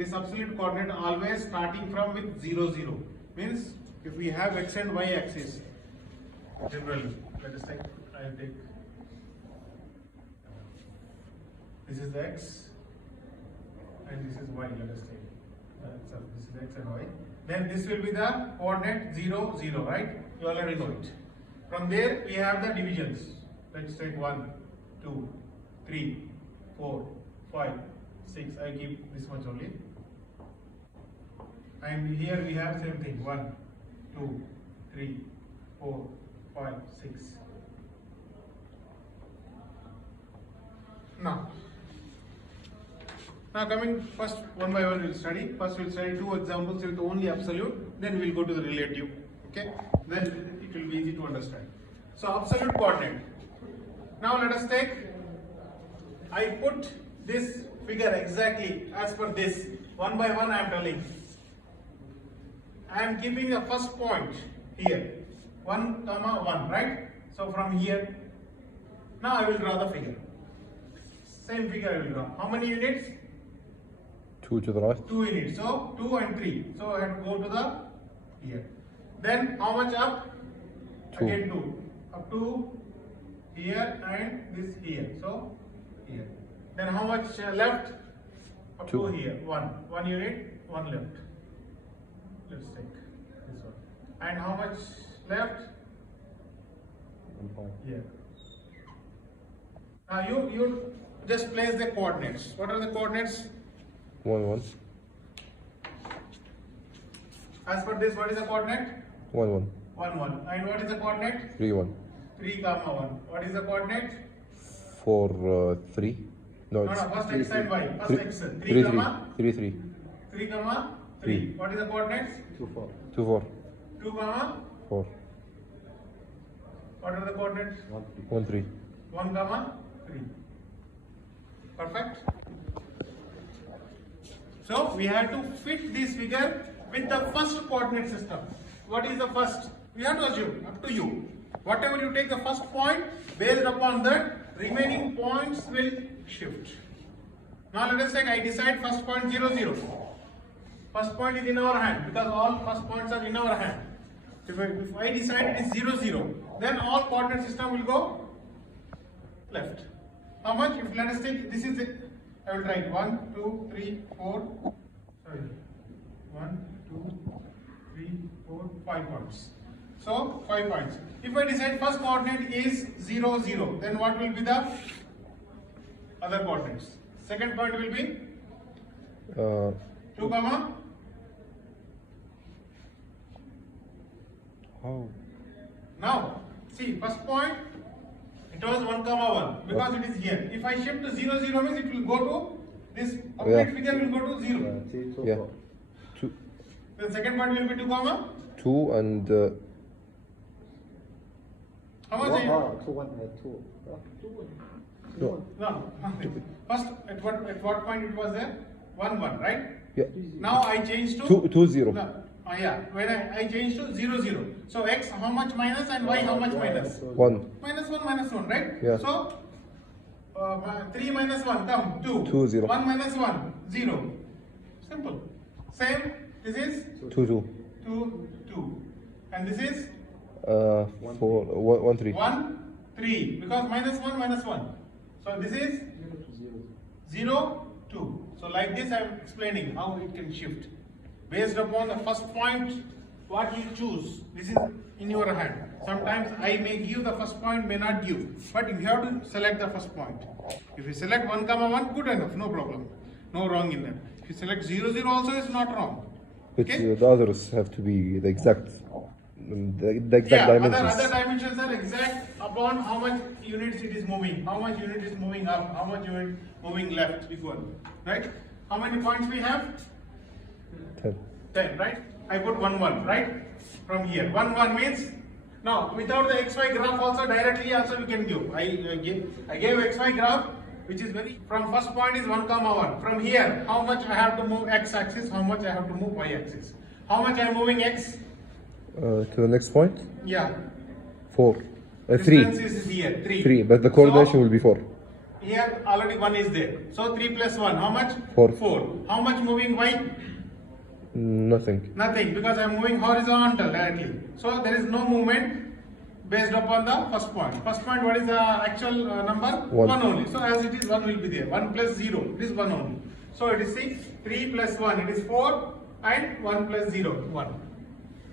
this absolute coordinate always starting from with 0, 0. Means if we have x and y axis, generally, let us take, I'll take, this is the x and this is y, let us take. So this is x and y. Then this will be the coordinate 0, 0, right? You already know it. From there we have the divisions. Let's take 1, 2, 3, 4, 5, 6. I keep this much only. And here we have same thing. 1, 2, 3, 4, 5, 6. Now coming first one by one we'll study. First we'll study two examples with only absolute, then we'll go to the relative. Okay, then it will be easy to understand. So absolute coordinate. Now let us take, I put this figure exactly as per this. One by one I am telling. I am keeping the first point here. 1, 1, right? So from here, now I will draw the figure. Same figure I will draw. How many units? 2 to the right. 2 units. So 2 and 3. So I have to go to the here. Then how much up? 2. Again 2. Up to here and this here. So here. Then how much left? Up 2. to here. 1. 1 unit, 1 left. Let's take this one. And how much left? 1. Here. Now you just place the coordinates. What are the coordinates? 1, 1. As per this, what is the coordinate? 1, 1. 1, 1. And what is the coordinate? 3, 1. 3, 1. What is the coordinate? 4, 3. No, No, it's first x and y. First 3, x. 3, 3, 3. comma? 3, 3. 3, comma? 3. What is the coordinates? 2, 4. 2, 4. 2, comma? 4. What are the coordinates? 1, 3. 1, comma? 3. Perfect. So we have to fit this figure with the first coordinate system. What is the first? We have to assume, up to you. Whatever you take the first point, based upon that, remaining points will shift. Now let us take, I decide first point 0, 0. First point is in our hand because all first points are in our hand. If I decide it is 0, 0, then all coordinate system will go left. How much? If let us take, this is it. I will write 1, 2, 3, 4. Sorry. 1, 2, 3, 4, 5 points. So 5 points. If I decide first coordinate is 0, 0, then what will be the other coordinates? Second point will be 2, comma. How? Now, see, first point, it was 1, comma 1 because it is here. If I shift to 0, 0 means it will go to this complete figure will go to 0. Yeah. 2. The second point will be 2, comma 2 and how much? 2. no. No. First, at what point it was there? 1, 1, right? Yeah. Now I change to 2, 0. No. Yeah. When I change to 0, 0. So x how much minus and y how much minus? 1. Minus 1, right? Yeah. So 3 minus 1, come 2. 2, 0. 1 minus 1, 0. Simple. Same. This is 2, 2. 2, 2. And this is 4, 1, 3. 1, 3. Because minus 1, minus 1. So this is 0, 2. So like this I am explaining how it can shift. Based upon the first point, what you choose, this is in your hand. Sometimes I may give the first point, may not give. But you have to select the first point. If you select 1, comma 1, good enough, no problem. No wrong in that. If you select 0, 0 also is not wrong. But Okay? the others have to be the exact dimensions. Other dimensions are exact upon how much units it is moving, how much unit is moving up, how much unit moving left, equal. Right? How many points we have? 10. 10, right? I put 1, 1, right? From here. 1, 1 means, now without the XY graph also directly also we can give. I gave XY graph which is very, from first point is 1, comma 1. From here, how much I have to move X axis, how much I have to move Y axis. How much I am moving X? To the next point? Yeah. 4. 3. Distance is here, 3. 3, but the coordination So, will be 4. here already 1 is there. So 3 plus 1, how much? 4. 4. How much moving y? Nothing. Nothing, because I am moving horizontal directly. So there is no movement based upon the first point. First point, what is the actual number? 1 only. So as it is, 1 will be there. 1 plus 0, it is 1 only. So it is 6, 3 plus 1, it is 4, and 1 plus 0, 1.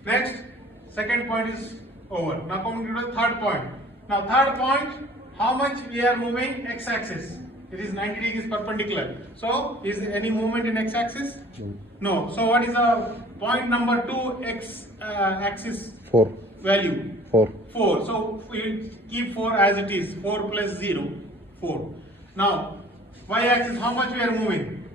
Next, second point is over. Now coming to the third point. Now third point, how much we are moving x-axis? It is 90 degrees perpendicular. So is there any movement in x-axis? No. So what is the point number 2 x-axis 4. value? 4. 4. So we keep 4 as it is. 4 plus 0, 4. Now y-axis, how much we are moving?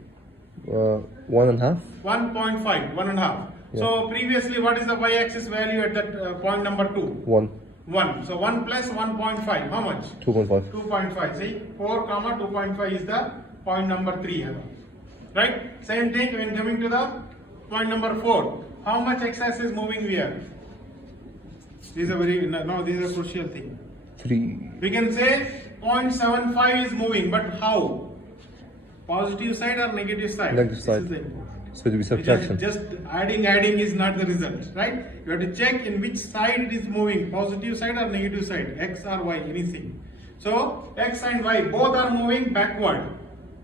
1.5. 1.5, 1.5. So previously, what is the y-axis value at that point number 2? 1. 1. So 1 plus 1.5, how much? 2.5. 2.5. See, 4 comma 2.5 is the point number 3. Right? Same thing when coming to the point number 4. How much x-axis is moving here? This is a very, no, this is a crucial thing. 3. We can say 0.75 is moving, but how? Positive side or negative side? Negative side. This is the important. So it will be subtraction. Just adding is not the result, right? You have to check in which side it is moving, positive side or negative side, x or y, anything. So x and y both are moving backward.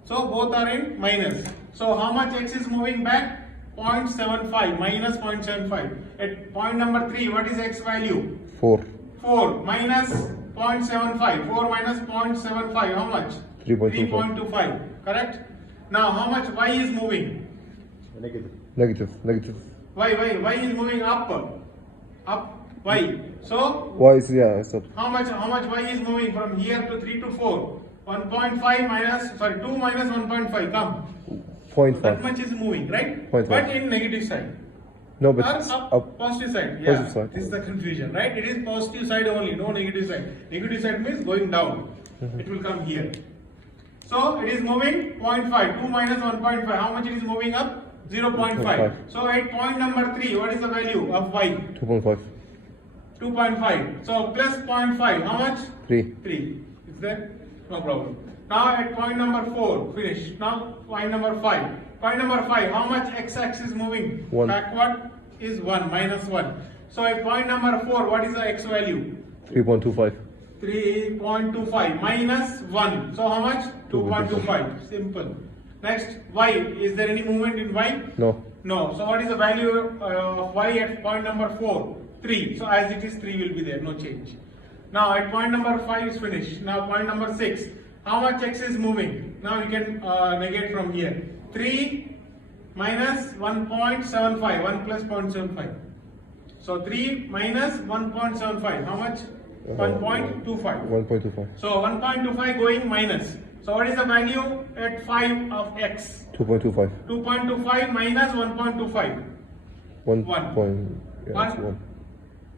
So both are in minus. So how much x is moving back? 0.75, minus 0.75. At point number 3, what is x value? 4. 4 minus 0.75. 4 minus 0.75, how much? 3.25. 3.25, correct? Now how much y is moving? Negative. Y is moving up, y. So Y is, yeah, it's up. how much y is moving from here to 3 to 4? 1.5 minus, sorry, 2 minus 1.5, come. 0.5. That much is moving, right? 0.5. But in negative side. No, but Or it's up, up. positive side. Positive Yeah, side. this is the confusion, right? It is positive side only, no negative side. Negative side means going down. It will come here. So it is moving 0.5. 2 minus 1.5. How much it is moving up? 0.5. So at point number 3, what is the value of y? 2.5. 2.5. So plus 0.5. How much? 3. 3. Is there? No problem. Now at point number 4, finish. Now point number 5. Point number 5, how much x-axis moving? 1. Backward is 1, minus 1. So at point number 4, what is the x value? 3.25. 3.25 minus 1. So how much? 2.25. Simple. Next, y. Is there any movement in y? No. No. So what is the value of y at point number 4? 3. So as it is, 3 will be there, no change. Now at point number 5 is finished. Now point number 6. How much x is moving? Now you can negate from here. 3 minus 1.75. 1 plus 0.75. So 3 minus 1.75. How much? 1.25. 1.25. So 1.25 going minus. So what is the value at 5 of x? 2.25. 2.25 minus 1.25. 1. One. Yeah, One. it's 1.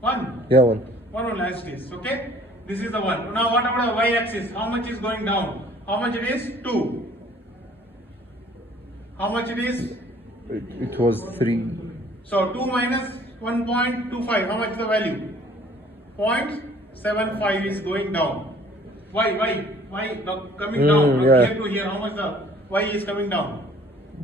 1. Yeah, 1. 1 only as it is. Okay? This is the 1. Now what about the y-axis? How much is going down? How much it is? 2. How much it is? It was 3. So 2 minus 1.25. How much is the value? 0.75 is going down. Why? Now coming down from yeah. here to here. How much the y is coming down?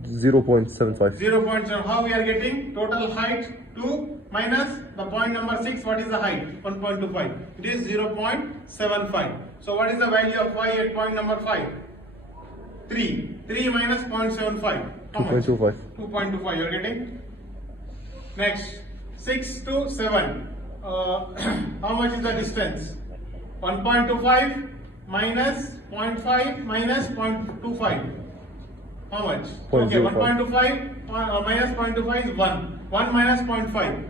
0.75. 0.7. How we are getting? Total height 2 minus the point number 6. What is the height? 1.25. It is 0.75. So what is the value of y at point number 5? 3. 3 minus 0.75. How much? 2.25. 2.25 you are getting. Next, 6 to 7. How much is the distance? 1.25 minus 0.5 minus 0.25. How much? Okay, 1.25 minus 0.25 is 1. 1 minus 0.5.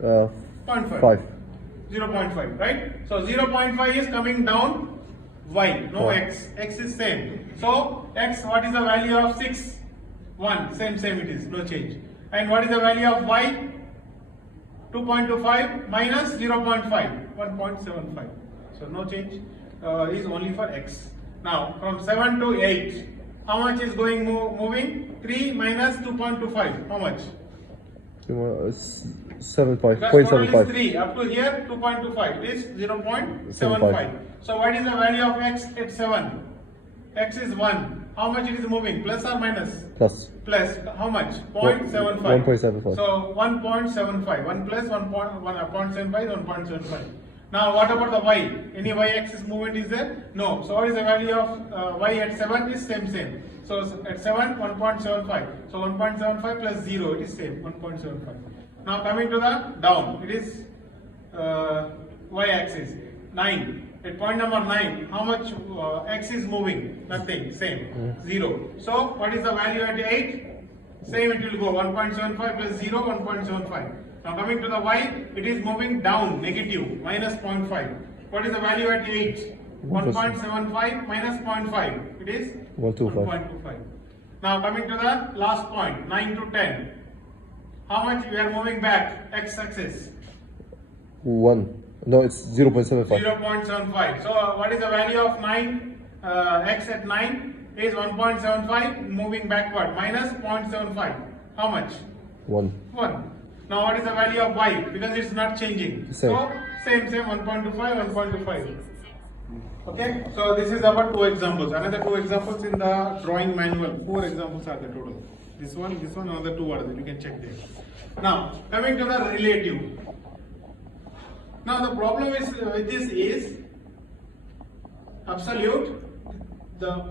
0.5. 5. 0.5, right? So 0.5 is coming down y, no x. X is same. So x, what is the value of 6? 1. Same it is, no change. And what is the value of y? 2.25 minus 0.5. 1.75. So no change. Is only for x. Now from 7 to 8, how much is going moving? 3 minus 2.25. How much? 7.5. Total is 3. Up to here 2.25. It is 0.75. So what is the value of x at 7? x is 1. How much it is moving? Plus or minus? Plus. Plus how much? 0.75. 1.75. So 1.75. 1 plus 1.75 is 1.75. Now what about the y? Any y axis movement is there? No. So what is the value of y at 7 is same. So at 7 1.75. So 1.75 plus 0 it is same 1.75. Now coming to the down, it is y axis 9. At point number 9, how much x is moving? Nothing, same, 0. So what is the value at 8? Same, it will go 1.75 plus 0, 1.75. Now coming to the y, it is moving down, negative, minus 0.5. What is the value at 8? 1.75 minus 0.5. It is 1.25. Now coming to the last point, 9 to 10. How much we are moving back, x-axis? 1. No, it's 0.75. 0.75. So what is the value of 9? X at 9 is 1.75, moving backward, minus 0.75. How much? 1. 1. Now what is the value of y? Because it's not changing. Same. So same, 1.25, 1.25. Okay, so this is about 2 examples. Another 2 examples in the drawing manual. 4 examples are the total. This one, another 2 are there. You can check there. Now coming to the relative. Now the problem is with this is absolute.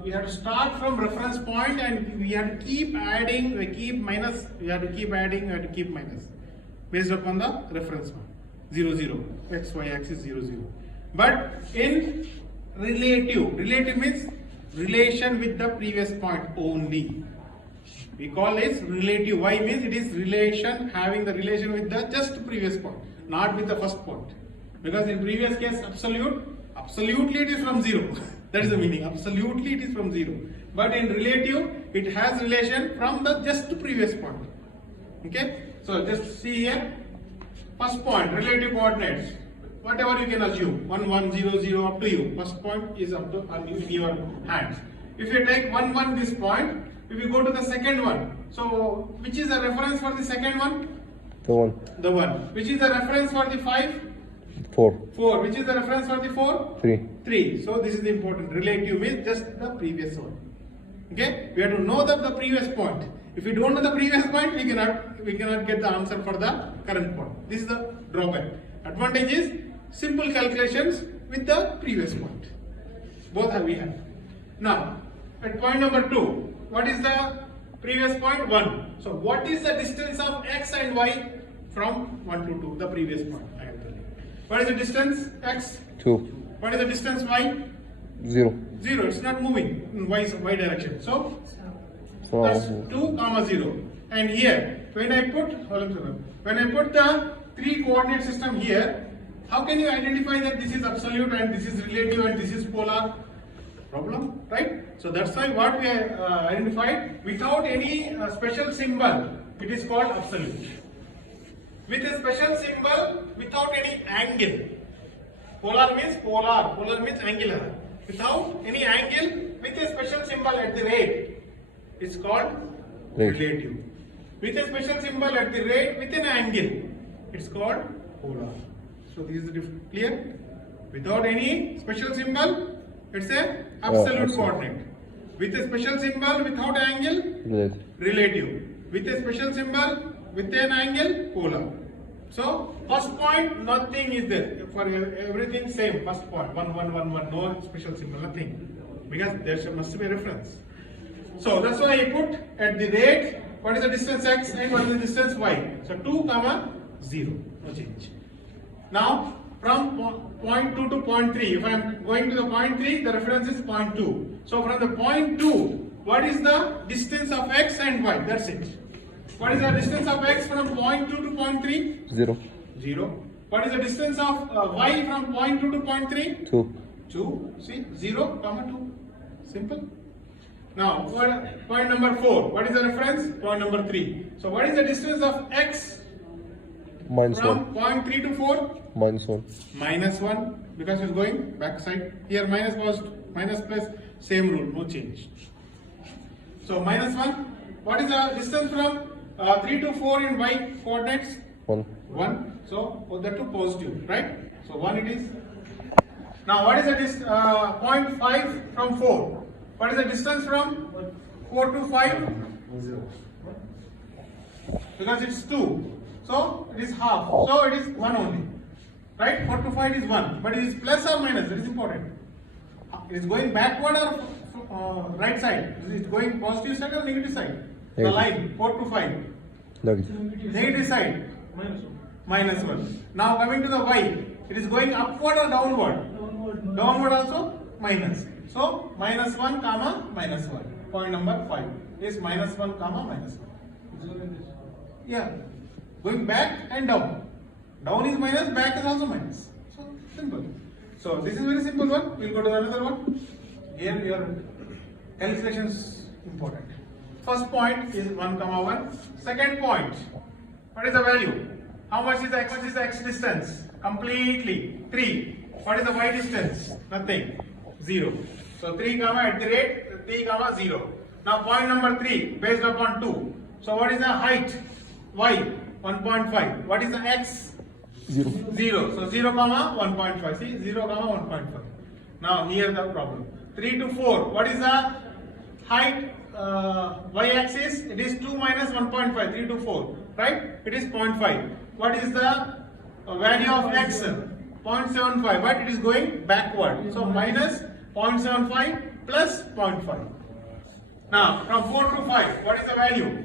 We have to start from reference point and we have to keep adding, we have to keep minus based upon the reference point. 0, 0, x, y axis 0, 0. But in relative means relation with the previous point only. We call this relative. Y means it is relation, having the relation with the just previous point, not with the first point. Because in previous case absolutely it is from 0. That is the meaning. Absolutely it is from 0. But in relative, it has relation from the just previous point. Okay? So just see here. First point, relative coordinates. Whatever you can assume. 1, 1, 0, 0 up to you. First point is up to in your hands. If you take 1, 1 this point, if you go to the second one. So which is the reference for the second one? The 1. The 1. Which is the reference for the 5? 4. 4. Which is the reference for the 4? 3. 3. So this is the important. Relative means just the previous one. Okay? We have to know the previous point. If we don't know the previous point, we cannot get the answer for the current point. This is the drawback. Advantage is simple calculations with the previous point. Both we have. Now, at point number 2, what is the previous point? 1. So what is the distance of x and y from 1 to 2? The previous point. I am telling you. What is the distance? X. 2. What is the distance y? 0. 0. It's not moving in y direction. So that's 2, 0. And here, when I put the 3 coordinate system here, how can you identify that this is absolute and this is relative and this is polar? Problem, right? So that's why what we identified without any special symbol, it is called absolute. With a special symbol, without any angle. Polar means polar. Polar means angular. Without any angle, with a special symbol at the rate, it's called relative. With a special symbol at the rate with an angle, it's called polar. So this is the difference. Clear? Without any special symbol, it's a absolute coordinate. With a special symbol without angle, relative. With a special symbol with an angle, polar. So first point, nothing is there. For everything same. First point, 1, 1, 1, 1. No special symbol, nothing. Because there must be a reference. So that's why I put at the rate, what is the distance x and what is the distance y. So 2, 0. No change. Now from point 2 to point 3. If I am going to the point 3, the reference is point 2. So from the point 2, what is the distance of x and y? That's it. What is the distance of x from point 2 to point 3? 0. 0. What is the distance of y from point 2 to point 3? 2. 2. See, 0, 2. Simple. Now, point number 4. What is the reference? Point number 3. So, what is the distance of x Minus from 1. point 3 to 4? Minus 1. Minus 1, because it's going back side. Here minus was minus plus, same rule, no change. So, minus 1. What is the distance from 3 to 4 in y coordinates? 1. 1. So, that to positive, right? So, 1 it is. Now, what is the point 5 from 4? What is the distance from 4 to 5? Because it's 2. So it is half. So it is 1 only. Right? 4 to 5 is 1. But it is plus or minus. That is important. It is going backward or right side? Is it going positive side or negative side? The Negative. line 4 to 5. Negative. Negative side. Minus 1. Now coming to the y. It is going upward or downward? Downward also minus. So minus 1 comma minus 1. Point number 5 is minus 1 comma minus 1. Yeah. Going back and down. Down is minus, back is also minus. So simple. So this is very simple one. We'll go to another one. Here your calculation is important. First point is 1 comma 1. Second point. What is the value? How much is the x? What is the x distance? Completely 3. What is the y distance? Nothing. 0. So 3 comma at the rate 3 comma 0. Now point number 3 based upon 2. So what is the height? Y 1.5. What is the x? 0. 0. So 0 comma 1.5. See 0 comma 1.5. Now here the problem. 3 to 4. What is the height? Y axis? It is 2 minus 1.5. 3 to 4. Right? It is 0.5. What is the value of x? 0.75. But it is going backward. So minus 0.75 plus 0.5. Now from 4 to 5. What is the value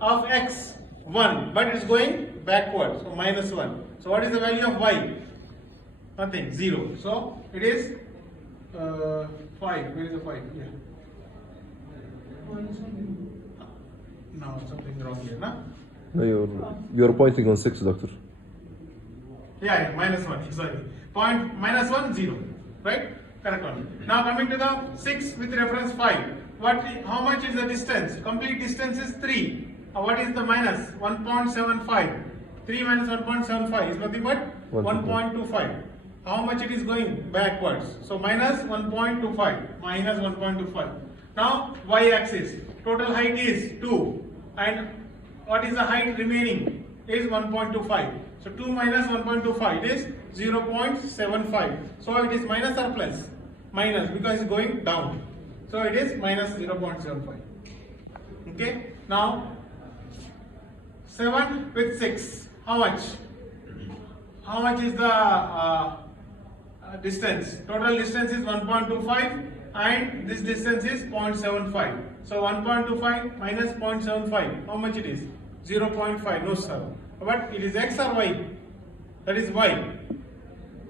of x? 1. But it is going backward. So minus 1. So what is the value of y? Nothing. 0. So it is 5. Where is the 5? Yeah. No, something wrong here. No? No, you're pointing on 6, doctor. Yeah, minus 1. Sorry. Point minus 1, 0. Right? Correct one. Now coming to the 6 with reference 5. How much is the distance? Complete distance is 3. What is the minus? 1.75. 3 minus 1.75 is nothing but 1.25. How much it is going backwards? So minus 1.25. Minus 1.25. Now y axis. Total height is 2. And what is the height remaining? Is 1.25. So 2 minus 1.25 is 0.75. So it is minus or plus? Minus because it's going down. So it is minus 0.75. Okay. Now 7 with 6. How much? How much is the distance? Total distance is 1.25 and this distance is 0.75. So 1.25 minus 0.75. How much it is? 0.5. No sir. But it is x or y? That is y.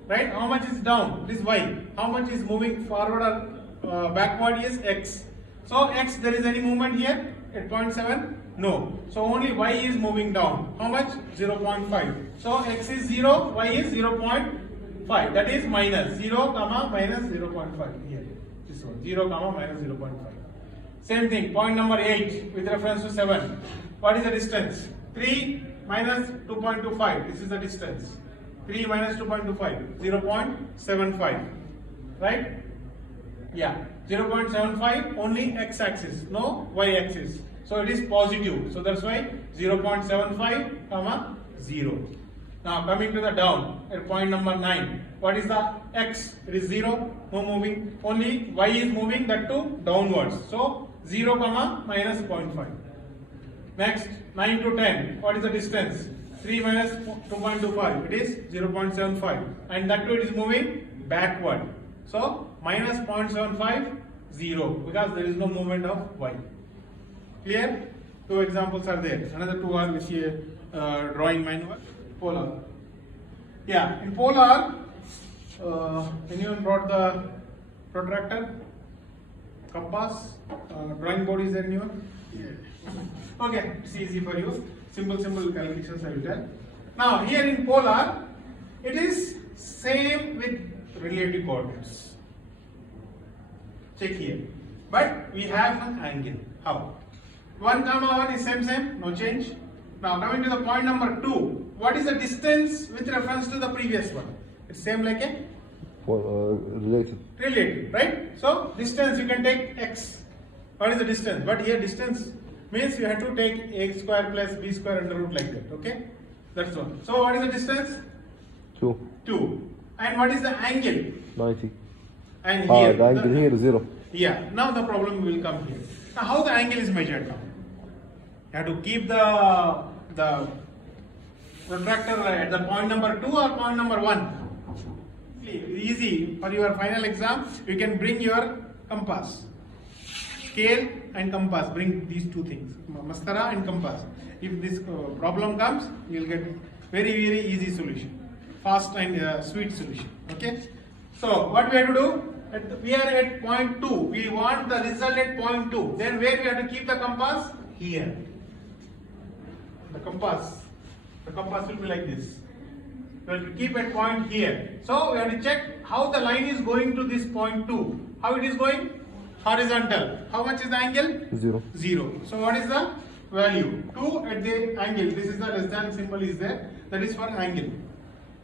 Right? How much is down? This y. How much is moving forward or backward is x. So x, there is any movement here at 0.7? No. So only y is moving down. How much? 0.5. So x is 0, y is 0.5. That is minus 0 comma minus 0.5 here. This one 0 comma minus 0.5. Same thing. Point number 8 with reference to 7. What is the distance? 3 minus 2.25. This is the distance. 3 minus 2.25. 0.75. Right? Yeah. 0.75 only x-axis, no y-axis. So it is positive. So that's why 0.75 comma 0. Now coming to the down at point number 9. What is the x? It is 0. No moving. Only y is moving, that too downwards. So 0 comma minus 0.5. Next 9 to 10. What is the distance? 3 minus 2.25. It is 0.75. And that too it is moving backward. So minus 0.75, 0. Because there is no movement of y. Clear? 2 examples are there. Another 2 are with a drawing manual. Polar. Yeah, in polar, anyone brought the protractor? Compass? Drawing board is there anyone? Yeah. Okay, it's easy for you. Simple calculations I will tell. Now here in polar, it is same with relative coordinates. Check here. But we have an angle. How? 1 comma 1 is same, no change. Now coming to the point number 2, what is the distance with reference to the previous one? It's same like a? Related. Related, right? So distance you can take x. What is the distance? But here distance means you have to take a square plus b square under root like that, okay? That's one. So what is the distance? 2. 2. And what is the angle? 90. And here. The angle here is 0. Yeah, now the problem will come here. Now how the angle is measured now? You have to keep the protractor at the point number 2 or point number 1. Easy, for your final exam, you can bring your compass. Scale and compass, bring these two things, mascara and compass. If this problem comes, you will get very easy solution, fast and sweet solution. Okay. So what we have to do? We are at point 2. We want the result at point 2. Then where we have to keep the compass? Here. The compass will be like this. We have to keep at point here. So we have to check how the line is going to this point 2. How it is going? Horizontal. How much is the angle? 0. 0. So what is the value? 2 at the angle. This is the less than symbol is there. That is for angle.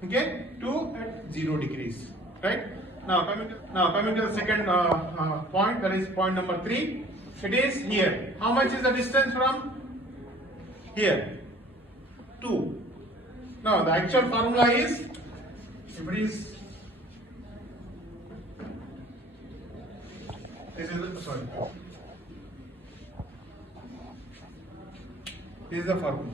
Okay? 2 at 0 degrees. Right? Now coming to the second point, that is point number 3. It is here. How much is the distance from here? 2. Now the actual formula is, if it is, this is the formula.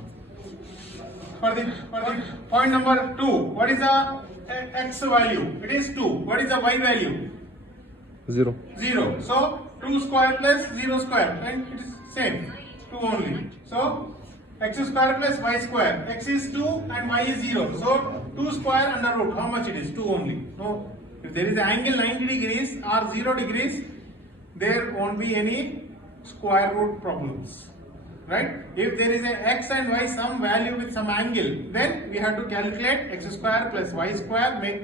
For the point number 2, what is the x value? It is 2. What is the y value? 0. 0. So 2 square plus 0 square, and it is same, 2 only. So x square plus y square. X is 2 and y is 0. So 2 square under root. How much it is? 2 only. No. If there is an angle 90 degrees or 0 degrees, there won't be any square root problems. Right? If there is a x and y some value with some angle, then we have to calculate x square plus y square, make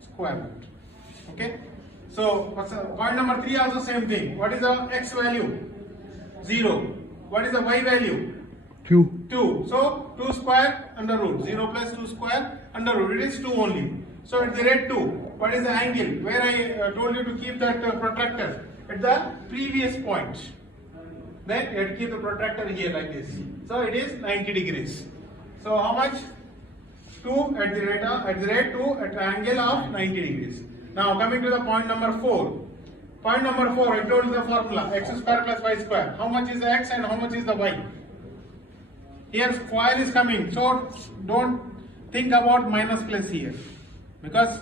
square root. Okay? So point number 3 also same thing. What is the x value? 0. What is the y value? 2. 2. So 2 square under root. 0 plus 2 square under root. It is 2 only. So at the rate 2. What is the angle? Where I told you to keep that protractor? At the previous point. Then you have to keep the protractor here like this. So it is 90 degrees. So how much? 2 at the rate 2 at the angle of 90 degrees. Now coming to the point number 4. Point number 4, I told you the formula, x square plus y square. How much is the x and how much is the y? Here coil is coming, so don't think about minus plus here. Because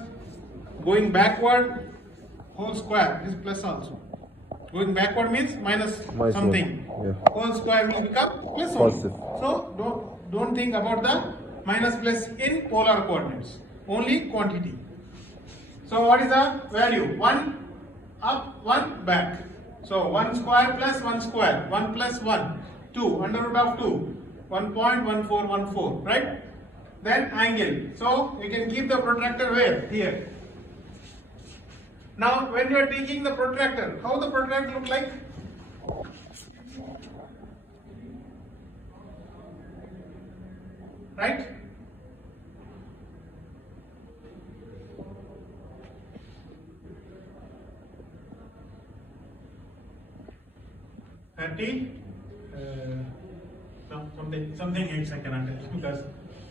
going backward, whole square is plus also. Going backward means minus something. Yeah. Whole square will become plus Positive. only. So don't think about the minus plus in polar coordinates. Only quantity. So what is the value? 1 up, 1 back. So 1 square plus 1 square. 1 plus 1. 2 under root of 2. 1.1414. Right? Then angle. So you can keep the protractor where? Here. Now when you are taking the protractor, how the protractor look like? Right? Something else I cannot tell because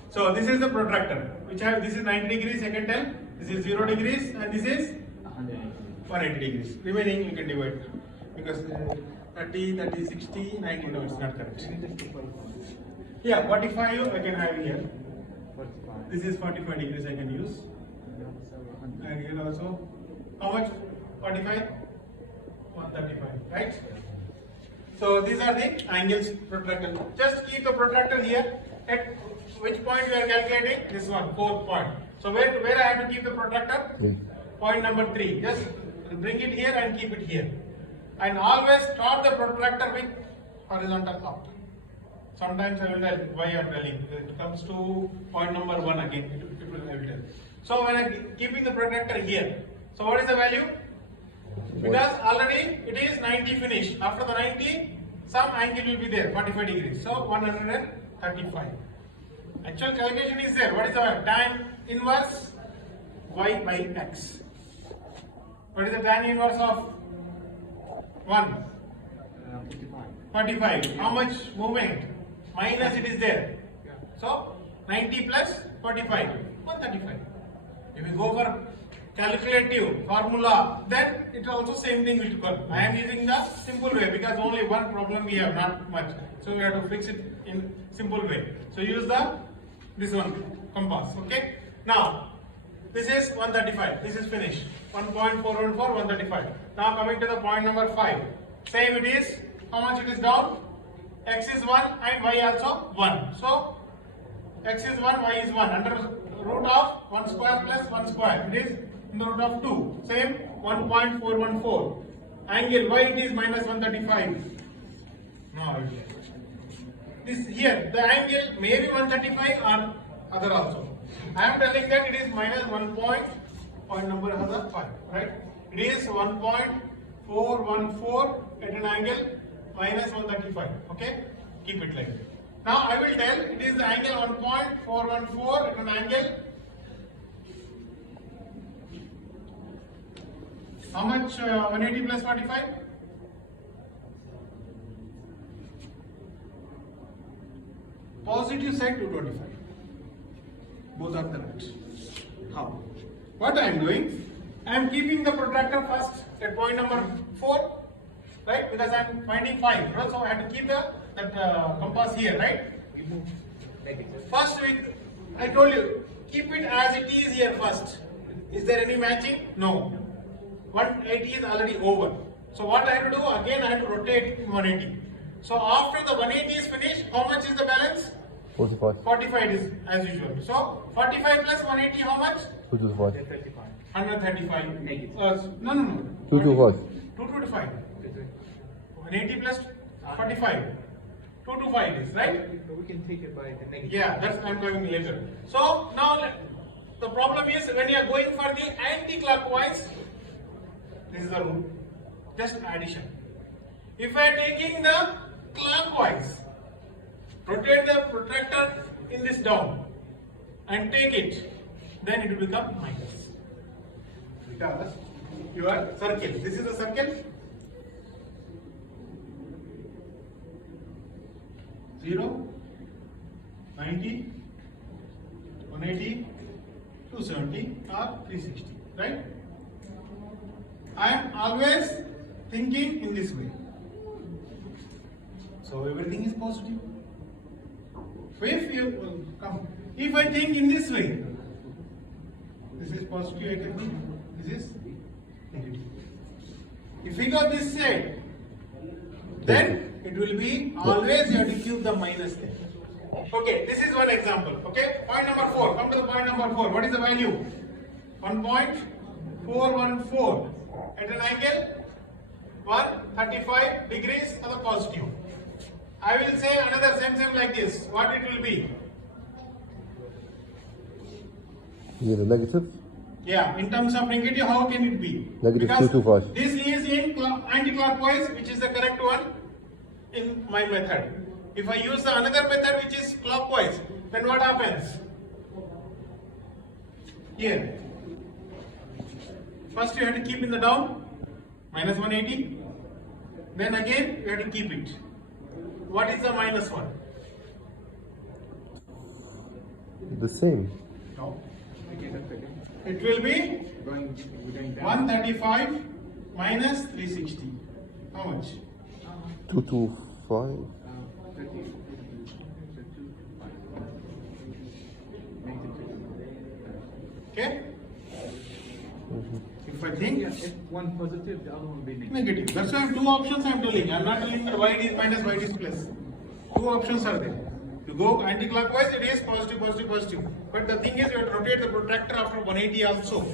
so this is the protractor which this is 90 degrees I can tell, this is 0 degrees and this is 180 degrees. Remaining you can divide because 30, 30, 60, 90, no it's not correct. Yeah, 45 I can have here. This is 45 degrees I can use. And here also, how much? 45? 135, right? So these are the angles protractor. Just keep the protractor here. At which point we are calculating? This one, 4th point. So where I have to keep the protractor? Point number 3. Just bring it here and keep it here. And always start the protractor with horizontal up. Sometimes I will tell why I am telling. It comes to point number 1 again. It will tell. So when I am keeping the protractor here. So what is the value? Because already it is 90 finished. After the 90, some angle will be there, 45 degrees. So 135. Actual calculation is there. What is the tan inverse? Y by x. What is the tan inverse of 1? 45. How much movement? Minus it is there. So 90 plus 45. 135. If you go for calculative formula, then it also same thing will occur. I am using the simple way because only one problem we have, not much. So we have to fix it in simple way. So use this one compass. Okay. Now this is 135. This is finished. 1.414, 135. Now coming to the point number 5. Same it is. How much it is down? X is 1 and Y also 1. So X is 1, Y is 1. Under root of 1 square plus 1 square. It is in the root of 2. Same 1.414. Angle Y it is minus 135. No idea. This here the angle may be 135 or other also. I am telling that it is minus 1 point number other 5, right? It is 1.414 at an angle minus 135. Okay, keep it like that. Now I will tell it is the angle 1.414 at an angle. How much 180 plus 45? Positive side 225. Both are correct. How? What I am doing? I am keeping the protractor first at point number 4, right? Because I am finding 5. So I have to keep that compass here, right? First, I told you, keep it as it is here first. Is there any matching? No. 180 is already over. So what I have to do? Again, I have to rotate 180. So after the 180 is finished, how much is the balance? 45. 45 is as usual. So 45 plus 180, how much? 225. 135. No. 225. 225. 180 plus 45. 225 is right. We can take it by the negative. Yeah, that's I'm coming later. So now the problem is when you are going for the anti-clockwise, this is the rule. Just addition. If I am taking the clockwise, rotate the protractor in this down and take it, then it will become minus. Because your circle. This is a circle. 0, 90, 180, 270 or 360, right? I am always thinking in this way. So everything is positive. If I think in this way, this is positive, I can think. This is negative. If we go this side, then it will be always you have to keep the minus there. Okay, this is one example. Okay, point number 4. Come to the point number 4. What is the value? 1.414 at an angle 135 degrees of the positive. I will say another same like this. What it will be? Yeah, the negative? Yeah, in terms of negative, how can it be? Negative Because 225. this is in anti-clockwise, which is the correct one in my method. If I use the another method which is clockwise, then what happens? Here. First you have to keep in the down, minus 180. Then again you have to keep it. What is the minus one? The same. No. It will be 135 minus 360. How much? 225. Okay? If I think If one positive, the other one will be negative. negative. That's why I have two options I am telling. I am not telling that y is minus, y is plus. Two options are there. To go anti-clockwise, it is positive, positive, positive. But the thing is, you have to rotate the protractor after 180 also.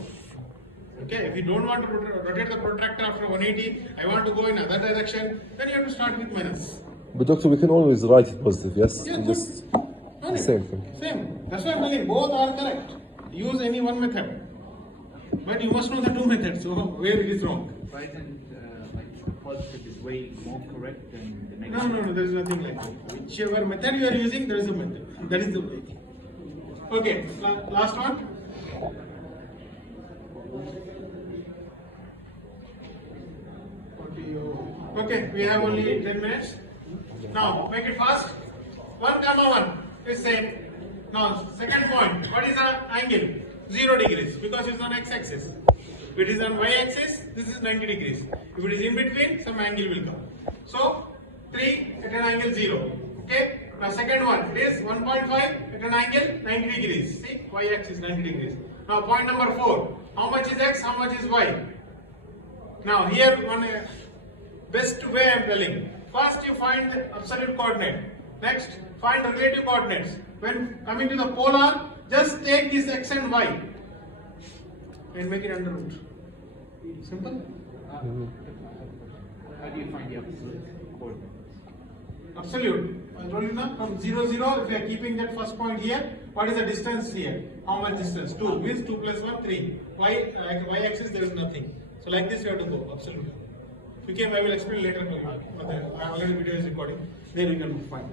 Okay, if you don't want to rotate the protractor after 180, I want to go in other direction, then you have to start with minus. But doctor, we can always write it positive, yes? Yeah, Just good. same thing. Same. That's why I'm telling both are correct. Use any one method. But you must know the two methods, so where it is wrong. Why isn't like positive is way more correct than the No, negative? no, there is nothing like that. Whichever method you are using, there is a method. That is the way. Okay, last one. Okay, we have only 10 minutes. Now, make it fast. 1, 1 is same. Now, second point. What is the angle? 0 degrees because it's on x-axis. If it is on y-axis, this is 90 degrees. If it is in between, some angle will come. So 3 at an angle 0. Okay. Now second one, it is 1.5 at an angle 90 degrees. See, y-axis 90 degrees. Now point number 4. How much is x? How much is y? Now here one best way I am telling. First you find the absolute coordinate. Next find relative coordinates. When coming to the polar, just take this x and y and make it under root. Simple. How do you find the absolute coordinates? Absolute. I told you now from 0, 0, if we are keeping that first point here, what is the distance here? How much distance? 2 means 2 plus 1, 3. Y-axis there is nothing. So like this you have to go, absolute. Okay, I will explain later to you. Already video is recording. Then you can find.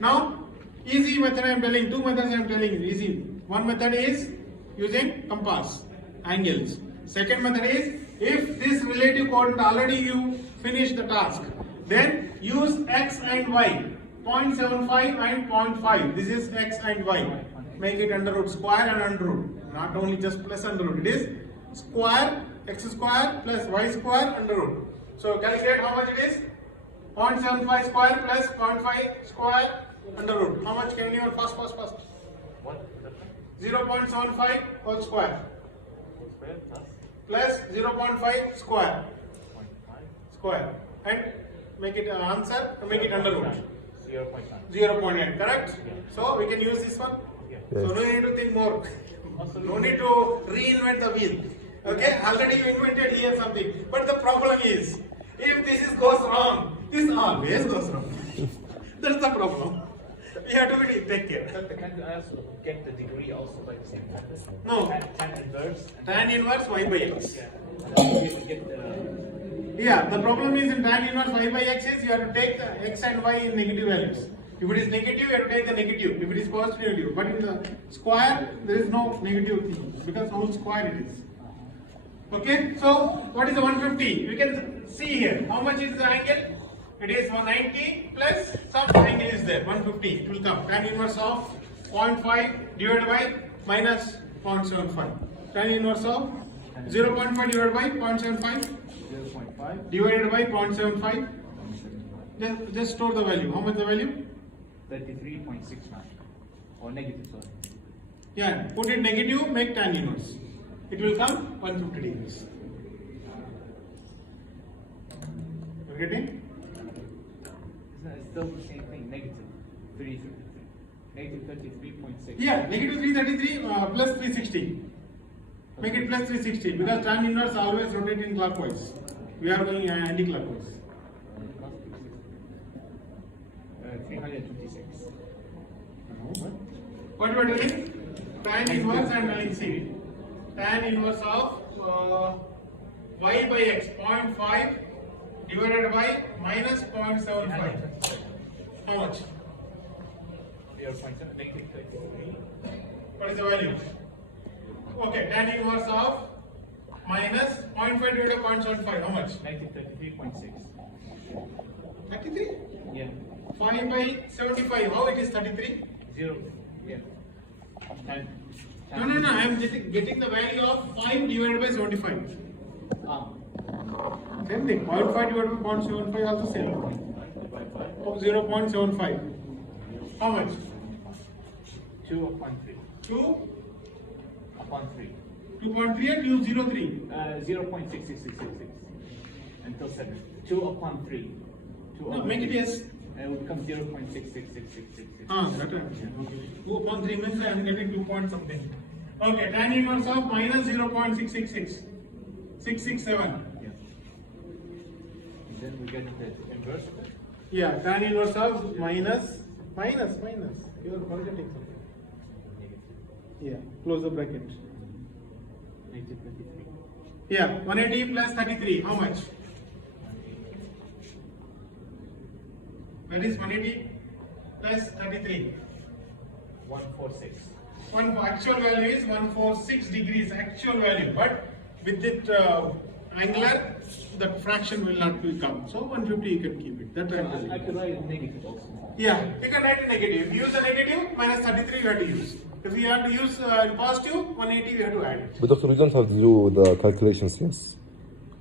Now, easy method I am telling, 2 methods I am telling you, easy. One method is using compass, angles. Second method is, if this relative coordinate already you finish the task, then use x and y, 0.75 and 0.5. This is x and y. Make it under root, square and under root. Not only just plus under root, it is square, x square plus y square under root. So calculate how much it is. 0.75 square plus 0.5 square under root. How much can you first? What? 0.75 whole square plus 0.5 square and make it answer, make it under root. 0.8, correct? So we can use this one. So no need to think more. No need to reinvent the wheel. Okay, already you invented here something. But the problem is, if this goes wrong, this always goes wrong. That's the problem. We have to take care. Can you also get the degree also by the same method? No. Tan inverse. Tan inverse y by x. You get the. Yeah, the problem is in tan inverse y by x is you have to take the x and y in negative values. If it is negative, you have to take the negative. If it is positive, negative. But in the square, there is no negative thing because whole square it is. Okay, so what is the 150? We can see here. How much is the angle? It is 190 plus some angle is there. 150. It will come. Tan inverse of 0.5 divided by minus 0.75. Tan inverse of 0.5 divided by 0.75 0.5 divided by 0.75. Just store the value. How much the value? 33.69 or negative, sorry. Yeah, put it negative, make tan inverse. It will come 150 degrees. You getting? It's still the same thing, negative 333. Negative 33.6. Yeah, negative 333 plus 360. Make it plus 360 because tan inverse always rotating clockwise. We are going anti-clockwise. 326. What we are doing? Tan inverse and LC. Tan inverse of y by x 0.5 divided by minus 0.75. How much? 0.7, negative 33. What is the value? Okay, tan inverse of minus 0.5 divided by 0.75. How much? Negative 33.6. 33? Yeah. 5 by 75. How it is 33? 0. Yeah. No. I am getting the value of 5 divided by 75. Same thing. 0.5 divided by 0.75 also same. Of 0.75. How much? 2 upon 3. 2 upon 3. 2.3 and 203. 0.6666 until 7. 2 upon 3. 2 No, make it yes. It will become 0.666666. Better. 2 upon 3 means I am getting 2 point something. Okay, tan inverse of minus 0.666. 667. Yeah. And then we get the inverse of it. Yeah, tan inverse of minus. You are forgetting something. Yeah, close the bracket. Negative 33. Yeah, 180 plus 33. How much? That is 180 plus 33. 146. Actual value is 146 degrees. Actual value, but with it angular, the fraction will not become. So 150 you can keep it. That I could write it negative also. Yeah, you can write a negative. Use a negative minus 33 you have to use. If we have to use positive, 180 we have to add it. But doctor, we don't have to do the calculations, yes?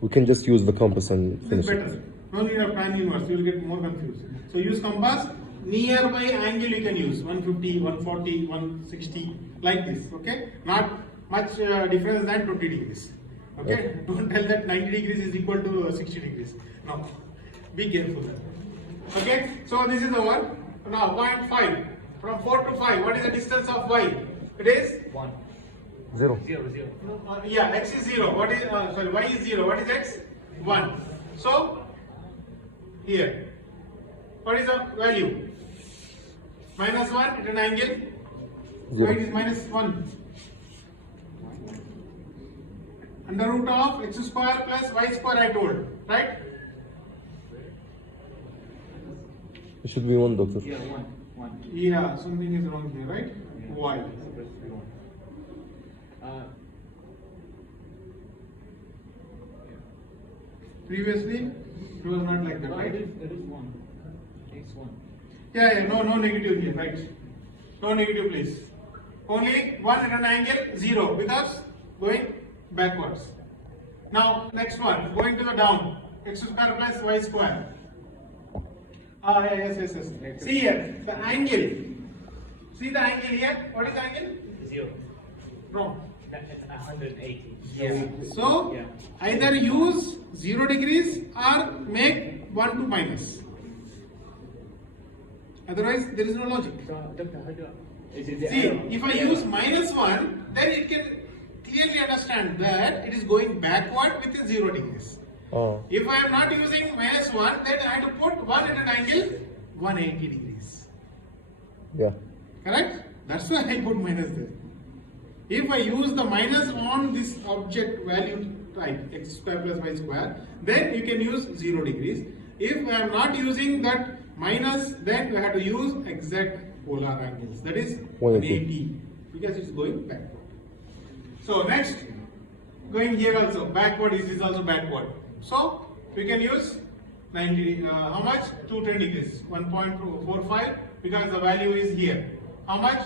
We can just use the compass and This is finish it. better. No need of tan inverse, you will get more confused. So use compass, nearby angle you can use, 150, 140, 160, like this, okay? Not much difference than 20 degrees. Okay? Don't tell that 90 degrees is equal to 60 degrees. No. Be careful. Okay? So this is our, now 0.5. From 4 to 5, what is the distance of y? It is? 1. 0. 0, 0. Yeah, x is 0. What is, sorry, y is 0. What is x? 1. So, here, what is the value? Minus 1 at an angle. Zero. Y is minus 1. Under root of x square plus y square I told, right? It should be 1, doctor. Yeah, 1. 1. Yeah, something is wrong here, right? Y. Supposed to be 1. Previously, it was not like that, No, right? it is 1. It's 1. Yeah, no negative here, right? No negative, please. Only 1 at an angle, 0, because going backwards. Now, next one, going to the down, x square plus y square. Yes. See here, the angle. See the angle here? What is the angle? 0. Wrong. That's 180. So, Yeah. either use 0 degrees or make 1 to minus. Otherwise, there is no logic. So, Doctor, how do I... Is it the See, arrow? if I use minus 1, then it can clearly understand that it is going backward with a 0 degrees. Oh. If I am not using minus 1, then I have to put 1 at an angle 180 degrees. Yeah. Correct? That's why I put minus there. If I use the minus on this object value type, x square plus y square, then you can use 0 degrees. If I am not using that minus, then you have to use exact polar angles. That is 180, because it's going backward. So next, going here also, backward is also backward. So we can use 90, how much? 210 degrees, 1.45, because the value is here. How much?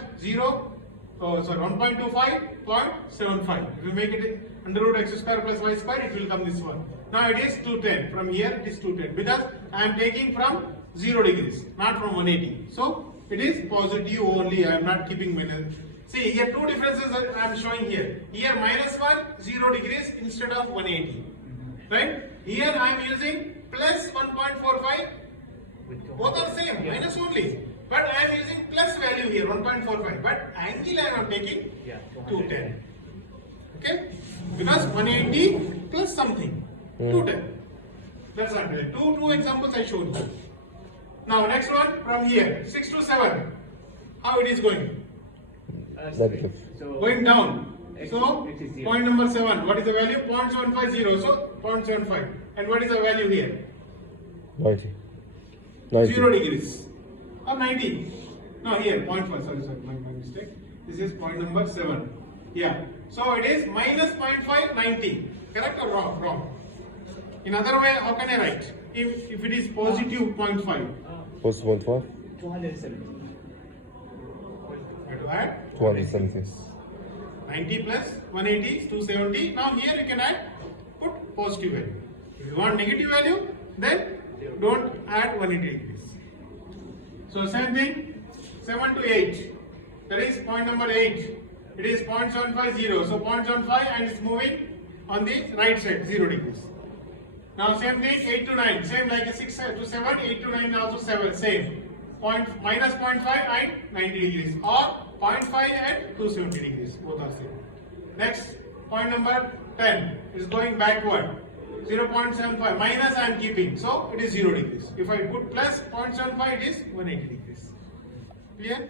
1.25, 0.75. If you make it under root x square plus y square, it will come this one. Now it is 210. From here it is 210, because I am taking from 0 degrees, not from 180. So it is positive only. I am not keeping minus. See, here two differences I am showing here. Here minus 1, 0 degrees instead of 180. Right? Here I am using plus 1.45. Both are same, minus only. But I am using plus value here, 1.45. But angle I am taking 210. Okay? Because 180 plus something. 210. That's not right. Two examples I showed you. Now next one from here, 6 to 7. How it is going? Negative. So, Going down. X So is 0. point number 7. What is the value? 0.750. So 0.75. And what is the value here? 90. 0 degrees. Or 90. No, here, 0.5. Sorry, my mistake. This is point number 7. Yeah. So it is minus 0.5, 90. Correct or wrong? Wrong. In other way, how can I write? If it is positive 0.5. What's 1.5? 270. I have to add 270. 90 plus 180 is 270. Now here you can add, put positive value. If you want negative value, then don't add 180 degrees. So same thing, 7 to 8. That is point number 8. It is 0.750. So 0.75 and it's moving on the right side, 0 degrees. Now same thing, 8 to 9. Same like a 6 to 7, 8 to 9 also 7. Same. Minus 0.5 and 90 degrees. Or 0.5 and 270 degrees. Both are same. Next, point number 10 is going backward. 0.75 minus I am keeping. So it is 0 degrees. If I put plus 0.75, it is 180 degrees. Clear?